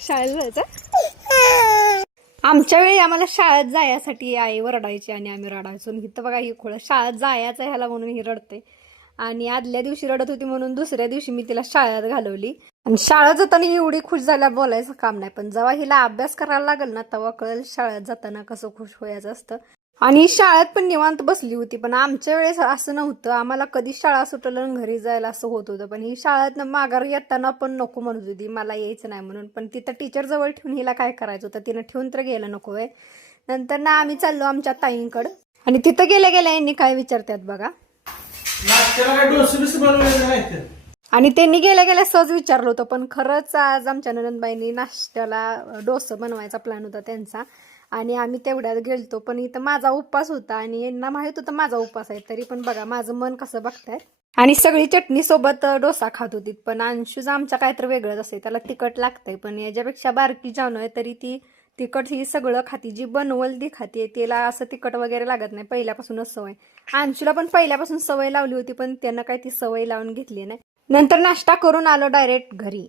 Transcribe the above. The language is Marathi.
शाळेत जायचं. आमच्या वेळी आम्हाला शाळेत जायसाठी आई वरडायची आणि आम्ही रडायचो. इथं बघा ही खोळ शाळेत जायचं ह्याला म्हणून ही रडते. आणि आदल्या दिवशी रडत होती म्हणून दुसऱ्या दिवशी मी तिला शाळेत घालवली. आणि शाळेत जाताना एवढी खुश झाल्या बोलायचं काम नाही, पण जेव्हा हिला अभ्यास करायला लागेल ना तेव्हा कळेल शाळेत जाताना कसं खुश व्हायचं असतं. आणि शाळेत पण निवांत बसली होती, पण आमच्या वेळेस असं नव्हतं. आम्हाला कधी शाळा सुटलं आणि घरी जायला असं होत होतं. पण ही शाळेतनं माघार येताना पण नको म्हणत होती, मला यायचं नाही म्हणून. पण तिथं टीचर जवळ ठेवून हिला काय करायचं होतं, तिनं ठेवून तर गेलं नको आहे. नंतर ना आम्ही चाललो आमच्या ताईंकडं. आणि तिथं गेल्या गेल्या यांनी काय विचारतात बघा. आणि त्यांनी गेल्या गेल्या सहज विचारलं होतं, पण खरंच आज आमच्या ननंदबाईंनी नाश्त्याला डोसं बनवायचा प्लॅन होता त्यांचा. आणि आम्ही तेवढ्यात गेलतो, पण इथं माझा उपवास होता आणि यांना माहित होतं माझा उपवास आहे, तरी पण बघा माझं मन कसं बघताय. आणि सगळी चटणी सोबत डोसा खात होती. पण अंशूच आमच्या काय तर वेगळंच असते, त्याला तिखट लागतंय. पण याच्यापेक्षा बारकी जाणं आहे तरी ती तिखट ही सगळं खाती, जी बनवल ती खाते. तिला असं तिखट वगैरे लागत नाही, पहिल्यापासूनच सवय. अंशूला पण पहिल्यापासून सवय लावली होती, पण त्यानं काही ती सवय लावून घेतली नाही. नंतर नाश्ता करून आलो डायरेक्ट घरी.